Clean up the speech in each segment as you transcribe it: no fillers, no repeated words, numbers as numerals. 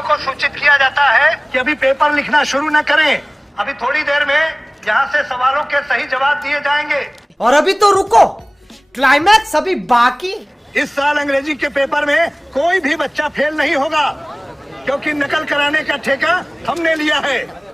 वालों को सूचित किया जाता है कि अभी पेपर लिखना शुरू न करें। अभी थोड़ी देर में यहाँ से सवालों के सही जवाब दिए जाएंगे। और अभी तो रुको, क्लाइमैक्स अभी बाकी। इस साल अंग्रेजी के पेपर में कोई भी बच्चा फेल नहीं होगा, क्योंकि नकल कराने का ठेका हमने लिया है।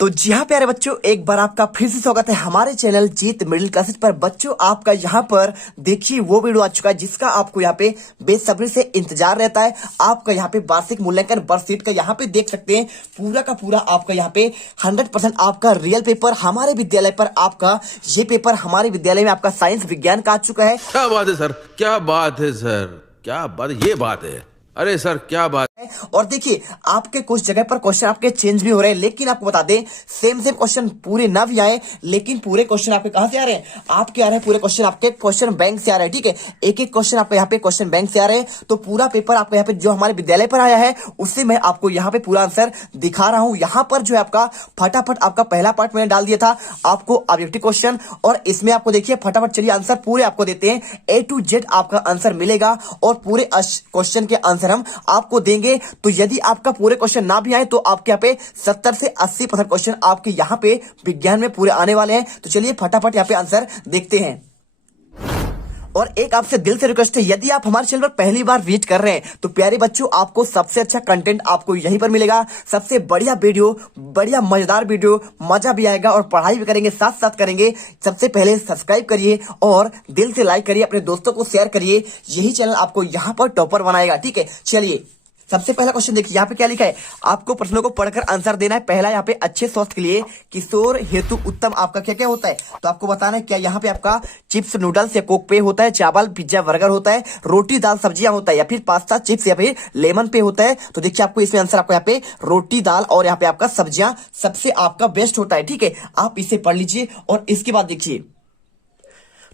तो जी हाँ प्यारे बच्चों, एक बार आपका फिर से स्वागत है हमारे चैनल जीत मिडिल क्लासेस पर। बच्चों आपका यहाँ पर देखिए वो वीडियो आ चुका है जिसका आपको यहाँ पे बेसब्री से इंतजार रहता है। आपका यहाँ पे वार्षिक मूल्यांकन वर्कशीट का यहाँ पे देख सकते हैं पूरा का पूरा आपका यहाँ पे 100% आपका रियल पेपर हमारे विद्यालय पर। आपका ये पेपर हमारे विद्यालय में आपका साइंस विज्ञान का आ चुका है। क्या बात है सर, क्या बात है सर, क्या बात, ये बात है। अरे सर क्या बात। और देखिए आपके कुछ जगह पर क्वेश्चन आपके चेंज भी हो रहे हैं, लेकिन आपको बता दें सेम क्वेश्चन पूरे ना भी आए, लेकिन पूरे क्वेश्चन आपके कहां से आ रहे हैं, आपके आ रहे हैं पूरे क्वेश्चन आपके क्वेश्चन बैंक से आ रहे हैं। ठीक है, एक एक क्वेश्चन आपके यहाँ पे क्वेश्चन बैंक से आ रहे हैं। तो पूरा पेपर आपको यहाँ पे जो हमारे विद्यालय पर आया है उससे मैं आपको यहाँ पे पूरा आंसर दिखा रहा हूं। यहाँ पर जो है आपका फटाफट आपका पहला पार्ट मैंने डाल दिया था आपको ऑब्जेक्टिव क्वेश्चन, और इसमें आपको देखिए फटाफट चलिए आंसर पूरे आपको देते हैं। A to Z आपका आंसर मिलेगा और पूरे क्वेश्चन के आंसर हम आपको देंगे। तो यदि आपका पूरे क्वेश्चन ना भी आए तो आपके यहाँ पे 70 से 80% क्वेश्चन आपके यहाँ पे विज्ञान में पूरे आने वाले हैं। तो चलिए फटाफट यहाँ पे आंसर देखते हैं। और एक आपसे दिल से रिक्वेस्ट है, यदि आप हमारे चैनल पर पहली बार विजिट कर रहे हैं तो प्यारे बच्चों आपको सबसे अच्छा कंटेंट आपको यहीं पर मिलेगा। सबसे बढ़िया वीडियो, बढ़िया मजेदार वीडियो, मजा भी आएगा और पढ़ाई भी करेंगे, साथ साथ करेंगे। सबसे पहले सब्सक्राइब करिए और दिल से लाइक करिए, अपने दोस्तों को शेयर करिए, यही चैनल आपको यहाँ पर टॉपर बनाएगा। ठीक है, चलिए सबसे पहला क्वेश्चन देखिए यहाँ पे क्या लिखा है। आपको प्रश्नों को पढ़कर आंसर देना है। पहला यहाँ पे अच्छे स्वास्थ्य के लिए किशोर हेतु उत्तम आपका क्या क्या होता है, तो आपको बताना है क्या यहाँ पे आपका चिप्स नूडल्स या कोक पे होता है, चावल पिज्जा बर्गर होता है, रोटी दाल सब्जियां होता है, या फिर पास्ता चिप्स या फिर लेमन पे होता है। तो देखिए आपको इसमें आंसर आपको यहाँ पे रोटी दाल और यहाँ पे आपका सब्जियां सबसे आपका बेस्ट होता है। ठीक है, आप इसे पढ़ लीजिए। और इसके बाद देखिए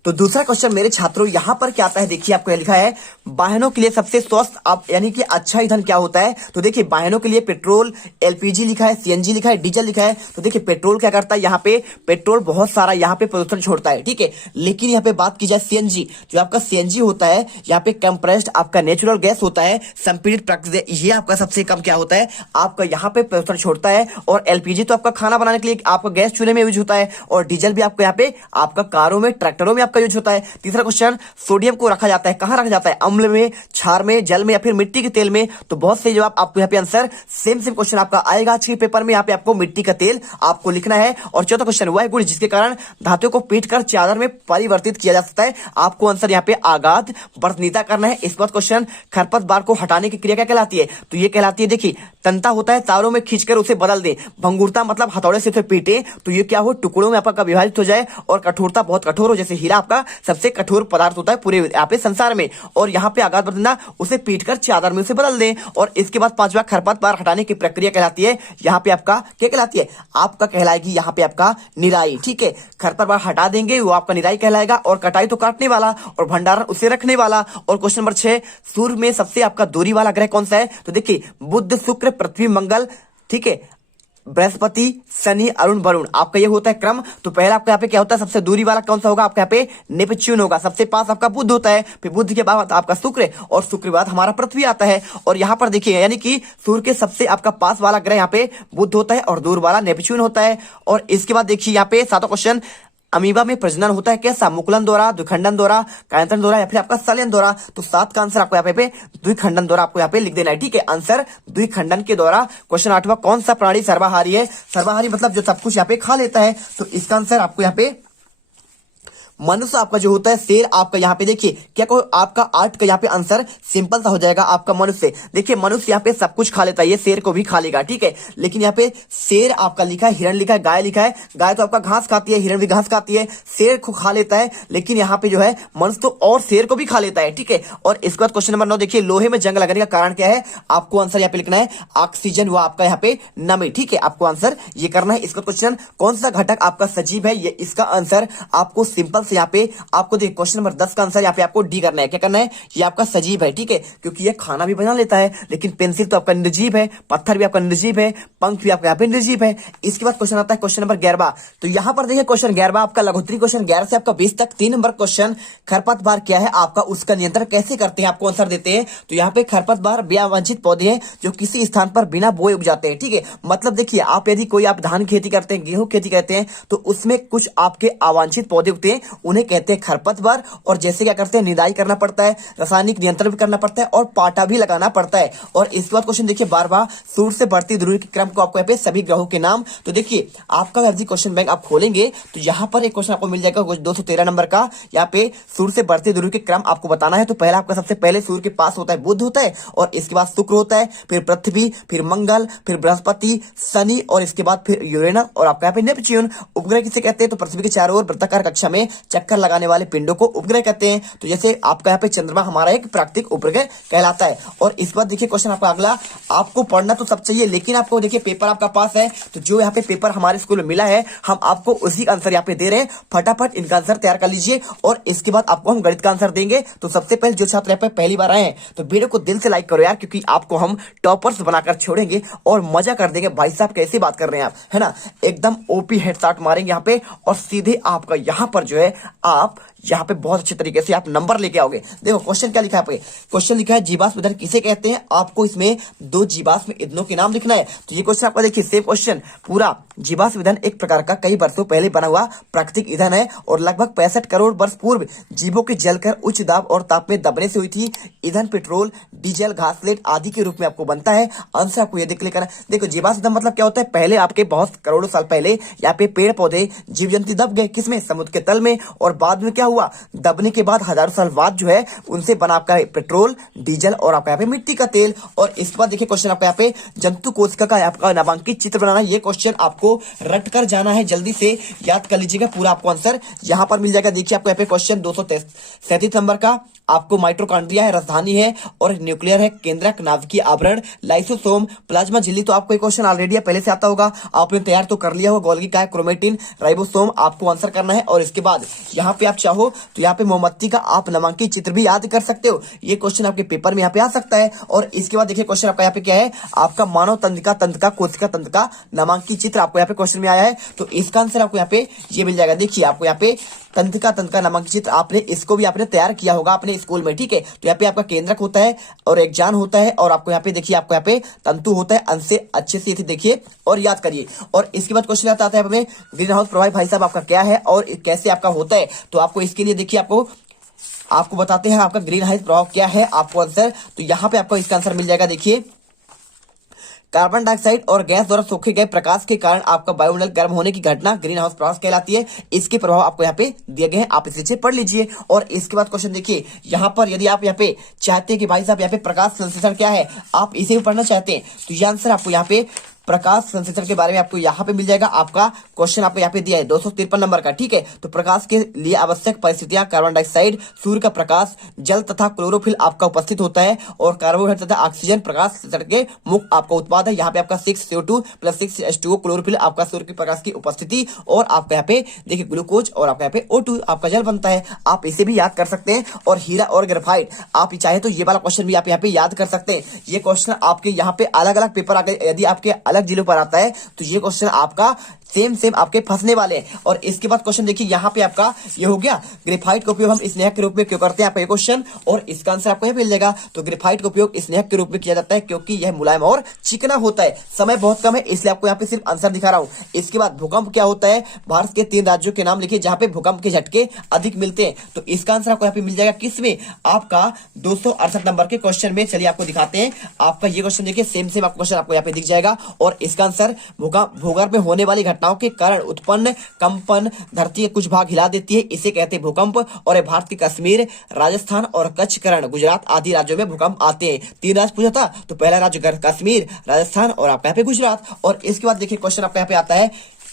तो दूसरा क्वेश्चन मेरे छात्रों यहाँ पर क्या आता है, देखिए आपको लिखा है वाहनों के लिए सबसे स्वस्थ आप यानी कि अच्छा ईंधन क्या होता है। तो देखिए वाहनों के लिए पेट्रोल, एलपीजी लिखा है, सीएनजी लिखा है, डीजल लिखा है। तो देखिए पेट्रोल क्या करता है, यहाँ पे पेट्रोल बहुत सारा यहाँ पे प्रदूषण छोड़ता है। ठीक है, लेकिन यहाँ पे बात की जाए सीएनजी, जो आपका सीएनजी होता है यहाँ पे कंप्रेस्ड आपका नेचुरल गैस होता है, संपीड़ित प्राकृतिक, ये आपका सबसे कम क्या होता है, आपका यहाँ पे प्रदूषण छोड़ता है। और एलपीजी तो आपका खाना बनाने के लिए आपका गैस चूल्हे में यूज होता है, और डीजल भी आपको यहाँ पे आपका कारों में ट्रैक्टरों में आपका यूज होता है। तीसरा क्वेश्चन सोडियम को रखा जाता है, कहां रखा जाता है, अम्ल में, क्षार में, जल में या फिर मिट्टी के तेल में। तो बहुत से जवाब आपको यहाँ पे आंसर सेम क्वेश्चन आपका आएगा आज के पेपर में। यहाँ पे आपको मिट्टी का तेल आपको लिखना है। और चौथा क्वेश्चन वह गुण जिसके कारण धातुओं को पीटकर चादर में परिवर्तित किया जा सकता है। आपको आंसर यहाँ पे आगाध वर्तनीयता करना है। इसके बाद क्वेश्चन खरपतवार को हटाने की क्रिया क्या कहलाती है, तो ये कहलाती है देखिए तंता होता है, तारों में खींचकर उसे बदल दे, भंगुरता मतलब हथौड़े से उसे पीटे तो ये क्या हो, टुकड़ों में आपका विभाजित हो जाए, और कठोरता बहुत कठोर हो, जैसे हीरा आपका सबसे कठोर पदार्थ होता है पूरे यहाँ पे संसार में। और यहाँ पे आगाध वर्तनीयता उसे पीटकर चादर में उसे बदल दें। और इसके बाद पांचवा खरपतवार हटाने की प्रक्रिया कहलाती है, यहाँ पे आपका क्या कहलाती है, आपका कहलाएगी यहाँ पे आपका निराई। ठीक है, खरपतवार हटा देंगे वो आपका निराई कहलाएगा, और कटाई तो काटने वाला और भंडारण उसे रखने वाला। और क्वेश्चन नंबर 6, सूर्य में सबसे आपका दूरी वाला ग्रह कौन सा है, तो देखिए बुध शुक्र पृथ्वी मंगल, ठीक है, बृहस्पति शनि अरुण वरुण, आपका ये होता है क्रम। तो पहला आपका यहाँ पे क्या होता है, सबसे दूरी वाला कौन सा होगा, आपका यहाँ पे नेपच्यून होगा, सबसे पास आपका बुध होता है, फिर बुध के बाद आपका शुक्र, और शुक्र के बाद हमारा पृथ्वी आता है। और यहाँ पर देखिए यानी कि सूर्य के सबसे आपका पास वाला ग्रह यहाँ पे बुध होता है और दूर वाला नेपच्यून होता है। और इसके बाद देखिए यहाँ पे सातवां क्वेश्चन, अमीबा में प्रजनन होता है कैसा, मुकुलन द्वारा, द्विखंडन द्वारा, कायांतरण द्वारा या फिर आपका सलयन द्वारा। तो 7 का आंसर आपको यहाँ पे द्विखंडन द्वारा आपको यहाँ पे लिख देना है। ठीक है, आंसर द्विखंडन के द्वारा। क्वेश्चन 8वां, कौन सा प्राणी सर्वाहारी है, सर्वाहारी मतलब जो सब कुछ यहाँ पे खा लेता है। तो इसका आंसर आपको यहाँ पे मनुष्य आपका जो होता है, शेर आपका यहाँ पे देखिए क्या को आपका 8 का यहाँ पे आंसर सिंपल सा हो जाएगा आपका मनुष्य। देखिए मनुष्य यहाँ पे सब कुछ खा लेता है, ये शेर को भी खा लेगा। ठीक है, लेकिन यहाँ पे शेर आपका लिखा है, हिरण लिखा है, गाय लिखा है, गाय तो आपका घास खाती है, हिरण भी घास खाती है, शेर को खा लेता है, लेकिन यहाँ पे जो है मनुष्य तो और शेर को भी खा लेता है। ठीक है, और इसके बाद क्वेश्चन नंबर 9 देखिए, लोहे में जंग लगने का कारण क्या है, आपको आंसर यहाँ पे लिखना है ऑक्सीजन व आपका यहाँ पे नमी। ठीक है, आपको आंसर ये करना है। इसका क्वेश्चन, कौन सा घटक आपका सजीव है, ये इसका आंसर आपको सिंपल से यहाँ पे आपको देखिए क्वेश्चन नंबर 10 का आंसर यहाँ पे आपको डी करना है। क्या करना है? ये आपका सजीव है, ठीक है, क्योंकि ये खाना भी बना लेता है, लेकिन पेंसिल तो आपका निर्जीव है, पत्थर भी आपका निर्जीव है, पंख भी आपका यहाँ पे निर्जीव है। इसके बाद क्वेश्चन आता है क्वेश्चन नंबर 11। तो यहाँ पर देखिए क्वेश्चन 11 आपका लघुत्तरी क्वेश्चन 11 से आपका 20 तक 3 नंबर क्वेश्चन, खरपतवार क्या है आपका, उसका नियंत्रण कैसे करते हैं, आपको आंसर देते हैं। तो यहाँ पे खरपतवार अवांछित पौधे हैं जो किसी स्थान पर बिना बोए उग जाते हैं, ठीक है। मतलब देखिए आप यदि कोई आप धान खेती करते हैं, गेहूं खेती करते हैं, तो उसमें कुछ आपके अवांछित पौधे उगते हैं, उन्हें कहते हैं खरपतवार। और जैसे क्या करते हैं, निदाई करना पड़ता है, रासायनिक नियंत्रण भी करना पड़ता है और पाटा भी लगाना पड़ता है। और इसके बाद क्वेश्चन देखिए 12 सूर्य से बढ़ती दूरी के क्रम को आपको यहाँ पे सभी ग्रहों के नाम। तो देखिए आपका एफजी क्वेश्चन बैंक आप खोलेंगे तो यहाँ पर एक क्वेश्चन आपको मिल जाएगा 213 नंबर का। यहाँ पे सूर्य से बढ़ती दूरी के क्रम आपको बताना है। तो पहला आपका सबसे पहले सूर्य के पास होता है बुध होता है, और इसके बाद शुक्र होता है, फिर पृथ्वी, फिर मंगल, फिर बृहस्पति, शनि, और इसके बाद फिर यूरेनस, और आपका यहाँ पे नेपच्यून। उपग्रह किसे कहते हैं? तो पृथ्वी के चारों ओर वृत्ताकार कक्षा में चक्कर लगाने वाले पिंडों को उपग्रह कहते हैं। तो जैसे आपका यहाँ पे चंद्रमा हमारा एक प्राकृतिक उपग्रह कहलाता है। और इस बार देखिए क्वेश्चन आपका अगला, आपको पढ़ना तो सब चाहिए, लेकिन आपको देखिए पेपर आपका पास है, तो जो यहाँ पे पेपर हमारे स्कूल में मिला है हम आपको उसी का आंसर यहाँ पे दे रहे हैं। फटाफट इनका आंसर तैयार कर लीजिए, और इसके बाद आपको हम गणित का आंसर देंगे। तो सबसे पहले जो छात्र यहाँ पे पहली बार आए हैं तो वीडियो को दिल से लाइक करो यार, क्योंकि आपको हम टॉपर्स बनाकर छोड़ेंगे और मजा कर देंगे। भाई साहब कैसे बात कर रहे हैं आप, है ना, एकदम ओपी हेडशॉट मारेंगे यहाँ पे, और सीधे आपका यहाँ पर जो है आप यहाँ पे बहुत अच्छे तरीके से आप नंबर लेके आओगे। देखो क्वेश्चन क्या लिखा है, क्वेश्चन लिखा है जीवाश्म ईंधन किसे कहते हैं। आपको इसमें 2 जीवाश्म ईंधनों के नाम लिखना है। तो ये क्वेश्चन आपका देखिए सेम क्वेश्चन पूरा, जीवाश्म ईंधन एक प्रकार का कई वर्षों पहले बना हुआ प्राकृतिक ईंधन है, और लगभग 65 करोड़ वर्ष पूर्व जीवों के जलकर उच्च दाब और ताप में दबने से हुई थी। ईंधन पेट्रोल, डीजल, घासलेट आदि के रूप में आपको बनता है। आंसर आपको ये देख लेकर, देखो जीवाश्म ईंधन मतलब क्या होता है, पहले आपके बहुत करोड़ों साल पहले यहाँ पे पेड़ पौधे जीव जंतु दब गए, किसमें? समुद्र के तल में, और बाद में क्या हुआ, दबने के बाद हजारों साल बाद जो है उनसे बना आपका पेट्रोल, डीजल और आपका यहाँ पे मिट्टी का तेल। और इसके बाद देखिए क्वेश्चन आपका यहाँ पे जंतु कोशिका का आपका नामांकित चित्र बनाना। ये क्वेश्चन आपको रट कर जाना है, जल्दी से याद कर लीजिएगा, पूरा आपको आंसर यहाँ पर मिल जाएगा। देखिए आपको यहाँ पे क्वेश्चन 237 नंबर का, आपको माइटोकॉन्ड्रिया है, राजधानी है, और न्यूक्लियर है, केंद्रक, नाभिकीय आवरण, लाइसोसोम, प्लाज्मा झिल्ली। तो आपको ये क्वेश्चन ऑलरेडी पहले से आता होगा, आपने तैयार तो कर लिया होगा। गोल्गी का है, क्रोमेटिन, राइबोसोम आपको आंसर करना है। और इसके बाद यहाँ पे आप चाहो तो यहाँ पे मोमबत्ती का आप नामांकित चित्र भी याद कर सकते हो। ये क्वेश्चन आपके पेपर में यहाँ पे आ सकता है। और इसके बाद देखिए क्वेश्चन आपका यहाँ पे क्या है, आपका मानव तंत्रिका तंत्र का, कोशिका तंत्र का नामांकित चित्र आपको यहाँ पे क्वेश्चन में आया है। तो इसका आंसर आपको यहाँ पे ये मिल जाएगा। देखिए आपको यहाँ पे तंत्रिका तंत्र का नामांकित चित्र, आपने इसको भी आपने तैयार किया होगा अपने स्कूल में, ठीक है। तो यहाँ पे आपका केंद्रक होता है, और एक जान होता है, और आपको यहाँ पे देखिए आपको यहाँ पे तंतु होता है। अंश से अच्छे से देखिए और याद करिए। और इसके बाद क्वेश्चन आता है हमें ग्रीन हाउस प्रभाव भाई साहब आपका क्या है और कैसे आपका होता है। तो आपको इसके लिए देखिए आपको बताते हैं आपका ग्रीन हाउस प्रभाव क्या है, आपको आंसर। तो यहाँ पे आपको इसका आंसर मिल जाएगा। देखिए कार्बन डाइऑक्साइड और गैस द्वारा सोखे गए प्रकाश के कारण आपका वायुमंडल गर्म होने की घटना ग्रीन हाउस प्रभाव कहलाती है। इसके प्रभाव आपको यहाँ पे दिए गए हैं, आप इसे पढ़ लीजिए। और इसके बाद क्वेश्चन देखिए यहाँ पर, यदि आप यहाँ पे चाहते हैं कि भाई साहब यहाँ पे प्रकाश संश्लेषण क्या है, आप इसे भी पढ़ना चाहते हैं, तो ये आंसर आपको यहाँ पे प्रकाश संश्लेषण के बारे में आपको यहाँ पे मिल जाएगा। आपका क्वेश्चन आपको यहाँ पे दिया है 253 नंबर का, ठीक है। तो प्रकाश के लिए आवश्यक परिस्थितियां, कार्बन डाइऑक्साइड, सूर्य का प्रकाश, जल तथा क्लोरोफिल आपका उपस्थित होता है, और कार्बोहाइड्रेट तथा ऑक्सीजन प्रकाश संश्लेषण के मुख्य आपका उत्पाद है। यहाँ पे आपका 6CO2 + 6H2O क्लोरोफिल आपका सूर्य के प्रकाश की उपस्थिति, और आपका यहाँ पे देखिए ग्लूकोज, और आपका यहाँ पे O2 आपका जल बनता है। आप इसे भी याद कर सकते हैं। और हीरा और ग्रेफाइट आप चाहे तो ये वाला क्वेश्चन भी आप यहाँ पे याद कर सकते हैं। ये क्वेश्चन आपके यहाँ पे अलग अलग पेपर आ गए, यदि आपके अलग जिलों पर आता है तो ये क्वेश्चन आपका सेम आपके फंसने वाले हैं। और इसके बाद क्वेश्चन देखिए यहाँ पे आपका ये हो गया, ग्रेफाइट का उपयोग हम स्नेहक के रूप में क्यों करते हैं, आपका ये क्वेश्चन, और इसका आंसर आपको मिल जाएगा। तो ग्रेफाइट का उपयोग स्नेहक के रूप में किया जाता है क्योंकि यह मुलायम और चिकना होता है। समय बहुत कम है इसलिए आपको यहाँ पे सिर्फ आंसर दिखा रहा हूँ। इसके बाद भूकंप क्या होता है, भारत के 3 राज्यों के नाम लिखिए जहां पे भूकंप के झटके अधिक मिलते हैं। तो इसका आंसर आपको यहाँ पे मिल जाएगा किसमें, आपका 268 नंबर के क्वेश्चन में। चलिए आपको दिखाते हैं, आपका ये क्वेश्चन देखिए सेम आपको क्वेश्चन आपको यहाँ पे दिख जाएगा। और इसका आंसर भूगर्भ में होने वाली घटनाओं के कारण उत्पन्न कंपन धरती के कुछ भाग हिला देती है, इसे कहते हैं भूकंप। और ये भारत के कश्मीर, राजस्थान और कच्छ, करण, गुजरात आदि राज्यों में भूकंप आते हैं। 3 राज्य पूछा था, तो पहला राज्य कश्मीर, राजस्थान और आपका यहाँ पे गुजरात। और इसके बाद देखिए क्वेश्चन आपका यहाँ पे आता है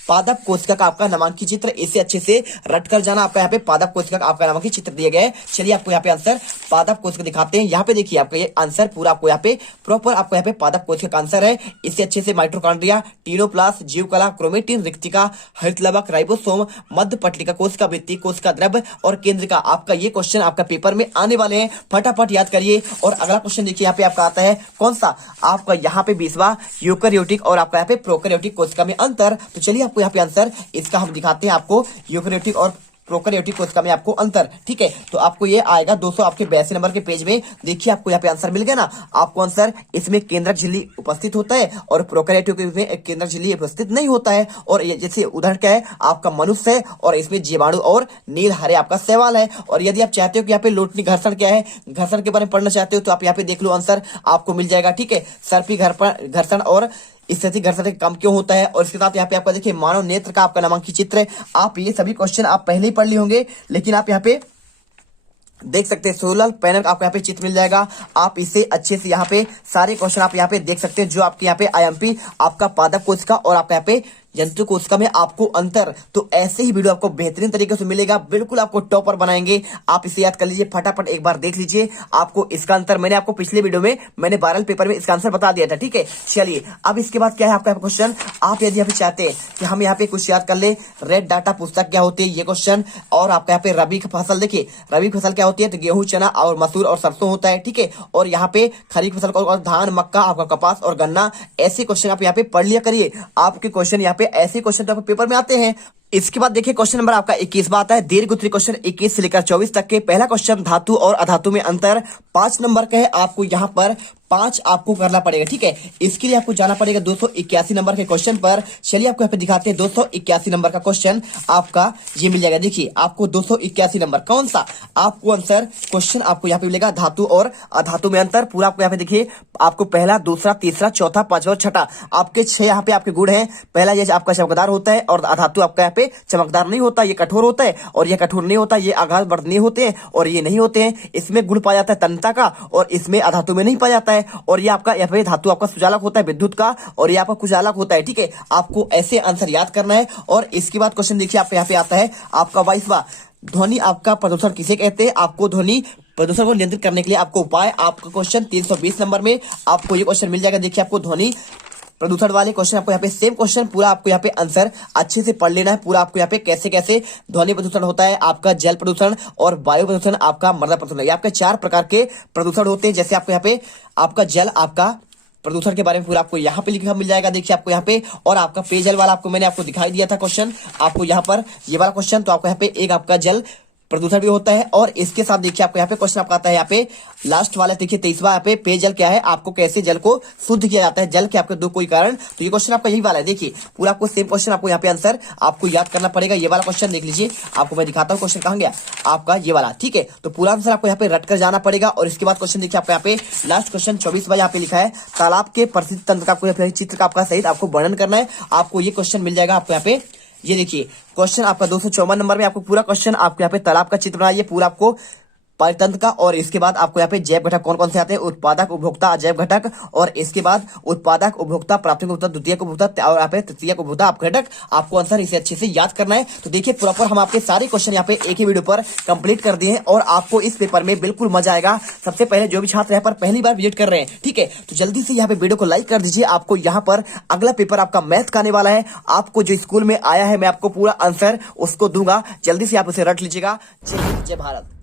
पादप कोशिका का आपका नामांकित चित्र, इसे अच्छे से रट कर जाना। आपका यहाँ पे पादप कोशिका का आपका नामांकित चित्र दिया गया है। चलिए आपको यहाँ पे आंसर पादप कोशिका दिखाते हैं। यहाँ पे देखिए आपका ये आंसर पूरा आपको यहाँ पे प्रॉपर आपको यहाँ पे पादप कोशिका का आंसर है। इसे अच्छे से माइटोकॉन्ड्रिया, टीनोप्लास्ट, जीवकला, क्रोमेटिन, रिक्तिका, हरितलवक, राइबोसोम, मध्य पटलिका, कोशिका भित्ति, कोशिका द्रव्य और केंद्रिका। आपका ये क्वेश्चन आपका पेपर में आने वाले हैं, फटाफट याद करिए। और अगला क्वेश्चन देखिए यहाँ पे आपका आता है कौन सा, आपका यहाँ पे 20वां यूकेरियोटिक और आपका यहाँ पे प्रोकैरियोटिक कोशिका में अंतर। तो चलिए आपको यहाँ पे आंसर इसका हम दिखाते हैं आपको, यूकेरियोटिक और प्रोकैरियोटिक कोशिका में आपको अंतर। ठीक है, तो आपको ये आएगा 282 नंबर के पेज में। देखिए आपको यहाँ पे आंसर मिल गया ना। आपको आंसर इसमें केंद्रक झिल्ली उपस्थित होता है और प्रोकैरियोटिक में केंद्रक झिल्ली उपस्थित नहीं होता है। और ये जैसे उदाहरण क्या है, आपका मनुष्य है और इसमें जीवाणु और नील हरे आपका शैवाल है। और यदि आप चाहते हो कि यहाँ पे लोटनी घर्षण क्या है, घर्षण के बारे में पढ़ना चाहते हो तो आप यहाँ पे देख लो, आंसर आपको मिल जाएगा। ठीक है, सर्पी घर्षण और स्थिति घर्षण कम क्यों होता है। और इसके साथ यहाँ पे आपका देखिए मानव नेत्र का आपका नामांकित चित्र है। आप ये सभी क्वेश्चन आप पहले ही पढ़ लिए होंगे, लेकिन आप यहाँ पे देख सकते हैं सोलर पैनल आपको यहाँ पे चित्र मिल जाएगा। आप इसे अच्छे से यहाँ पे सारे क्वेश्चन आप यहाँ पे देख सकते हैं, जो आपके यहाँ पे आईएमपी आपका पादप कोशिका और आपका यहाँ पे जंतु कोशिका में आपको अंतर। तो ऐसे ही वीडियो आपको बेहतरीन तरीके से मिलेगा, बिल्कुल आपको टॉपर बनाएंगे। आप इसे याद कर लीजिए, फटाफट एक बार देख लीजिए। आपको इसका अंतर मैंने आपको पिछले वीडियो में मैंने 12 पेपर में इसका आंसर बता दिया था। ठीक है, चलिए अब इसके बाद क्या है आपका क्वेश्चन। आप यदि यहाँ पे चाहते हैं कि हम यहाँ पे कुछ याद कर ले, रेड डाटा पुस्तक क्या होती है ये क्वेश्चन। और आपका यहाँ पे रबी की फसल, देखिए रबी फसल क्या होती है, तो गेहूं, चना और मसूर और सरसों होता है। ठीक है, और यहाँ पे खरीफ फसल और धान, मक्का, आपका कपास और गन्ना, ऐसे क्वेश्चन आप यहाँ पे पढ़ लिया करिए। आपके क्वेश्चन यहाँ पे ऐसे क्वेश्चन तो आपके पेपर में आते हैं। इसके बाद देखिए क्वेश्चन नंबर आपका 21 आता है, दीर्घ उत्तरी क्वेश्चन 21 से लेकर 24 तक के। पहला क्वेश्चन धातु और अधातु में अंतर, 5 नंबर का है। आपको यहाँ पर 5 आपको करना पड़ेगा। ठीक है, इसके लिए आपको जाना पड़ेगा 281 नंबर के क्वेश्चन पर। चलिए आपको यहाँ पे दिखाते हैं 281 नंबर का क्वेश्चन आपका ये मिल जाएगा। देखिए आपको 281 नंबर कौन सा, आपको आंसर क्वेश्चन आपको यहाँ पे मिलेगा धातु और अधातु में अंतर। पूरा आपको यहाँ पे देखिए आपको पहला, दूसरा, तीसरा, चौथा, पांचवा और छठा आपके 6 यहाँ पे आपके गुण हैं। पहला ये आपका चमकदार होता है और अधातु आपका यहाँ पे चमकदार नहीं होता, ये कठोर होता है। और ये कठोर नहीं होता, ये आघात वर्धनीय होते हैं और ये नहीं होते हैं। इसमें गुण पाया जाता है तन्यता का और इसमें अधातु में नहीं पाया जाता है। और ये आपका यहाँ पे धातु आपका सुचालक होता है विद्युत का और ये आपका कुचालक होता है। ठीक है, आपको ऐसे आंसर याद करना है। और इसके बाद क्वेश्चन देखिए आप यहाँ पे आता है आपका 22वां, ध्वनि आपका प्रदूषण किसे कहते हैं। आपको ध्वनि प्रदूषण को नियंत्रित करने के लिए आपको उपाय, आपका क्वेश्चन 320 नंबर में आपको ये क्वेश्चन मिल जाएगा। देखिए आपको ध्वनि प्रदूषण वाले क्वेश्चन आपको यहाँ पे सेम क्वेश्चन पूरा आपको यहाँ पे आंसर अच्छे से पढ़ लेना है। पूरा आपको यहाँ पे कैसे कैसे ध्वनि प्रदूषण होता है, आपका जल प्रदूषण और वायु प्रदूषण, आपका मृदा प्रदूषण, ये आपके 4 प्रकार के प्रदूषण होते हैं। जैसे आपको यहाँ पे आपका जल आपका प्रदूषण के बारे में पूरा आपको यहाँ पे लिखा मिल जाएगा। देखिए आपको यहाँ पे, और आपका पेयजल वाला आपको मैंने आपको दिखाई दिया था क्वेश्चन, आपको यहाँ पर ये वाला क्वेश्चन। तो आपको यहाँ पे एक आपका जल प्रदूषण भी होता है। और इसके साथ देखिए आपको यहाँ पे क्वेश्चन आपका आता है यहाँ पे लास्ट वाला, देखिए 23वां यहाँ पे पेयजल क्या है, आपको कैसे जल को शुद्ध किया जाता है, जल के आपके दो कोई कारण। तो ये क्वेश्चन आपका यही वाला है। देखिए पूरा आपको सेम क्वेश्चन आपको यहाँ पे आंसर आपको याद करना पड़ेगा। ये वाला क्वेश्चन देख लीजिए, आपको मैं दिखाता हूँ क्वेश्चन कहाँ गया आपका ये वाला। ठीक है, तो पूरा आंसर आपको यहाँ पे रट कर जाना पड़ेगा। और इसके बाद क्वेश्चन देखिए आपको यहाँ पे लास्ट क्वेश्चन 24वां यहाँ पे लिखा है, तालाब के परिस्थिति तंत्र का आपको चित्र का आपका सहित आपको वर्णन करना है। आपको ये क्वेश्चन मिल जाएगा आपको यहाँ पे। ये देखिए क्वेश्चन आपका 254 नंबर में आपको पूरा क्वेश्चन आपको यहाँ पे तालाब का चित्र बनाइए, पूरा आपको परितंत्र का। और इसके बाद आपको यहाँ पे जैव घटक कौन कौन से आते हैं, उत्पादक, उपभोक्ता, अजैव घटक। और इसके बाद उत्पादक, उपभोक्ता, प्राथमिक उपभोक्ता, द्वितीयक उपभोक्ता और यहाँ पे तृतीयक उपभोक्ता आप घटक। आपको आंसर इसे अच्छे से याद करना है। तो देखिए प्रॉपर हम आपके सारे क्वेश्चन यहाँ पे एक ही वीडियो पर कंप्लीट कर दिए हैं और आपको इस पेपर में बिल्कुल मजा आएगा। सबसे पहले जो भी छात्र यहाँ पर पहली बार विजिट कर रहे हैं, ठीक है, तो जल्दी से यहाँ पे वीडियो को लाइक कर दीजिए। आपको यहाँ पर अगला पेपर आपका मैथ का आने वाला है। आपको जो स्कूल में आया है मैं आपको पूरा आंसर उसको दूंगा, जल्दी से आप उसे रट लीजिएगा। जय भारत।